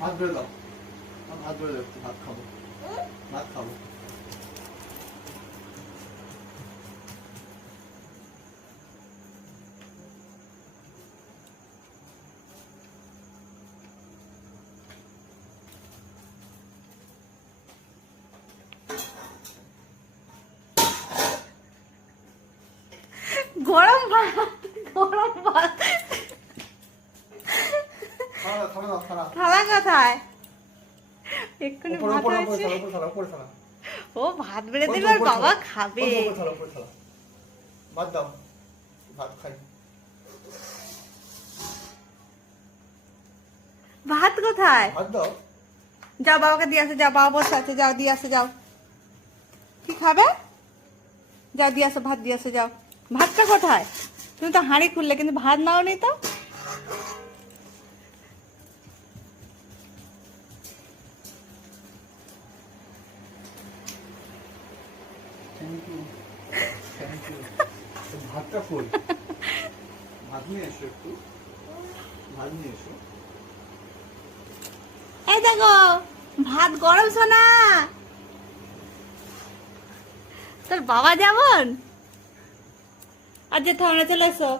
ভাত বেড়ে দাও, ভাত বেড়ে দাও, ভাত খাবো, ভাত খাবো। গরম ভাত, গরম ভাত। থালা কোথায়? এক্ষুনি ভাত হয়েছে। ও ভাত বেড়ে দিল আর বাবা খাবে। ভাত দাও, ভাত খাই। ভাত কোথায়? ভাত দাও। যাও বাবাকে দিয়ে আসো, যাও বাবা বসে আছে, যাও দিয়ে আসো, যাও। কি খাবে? যাও দিয়ে আসো, ভাত দিয়ে আসো, যাও। ভাতটা কোথায়? তুমি তো হাঁড়ি খুললে কিন্তু ভাত নাও নি তো। ভাতটা ফুল, ভাত নিয়ে এসো, একটু ভাত নিয়ে এসো। এই দেখো ভাত গরম সোনা। তোর বাবা যেমন আর যেতে হবে না, চলে এসো।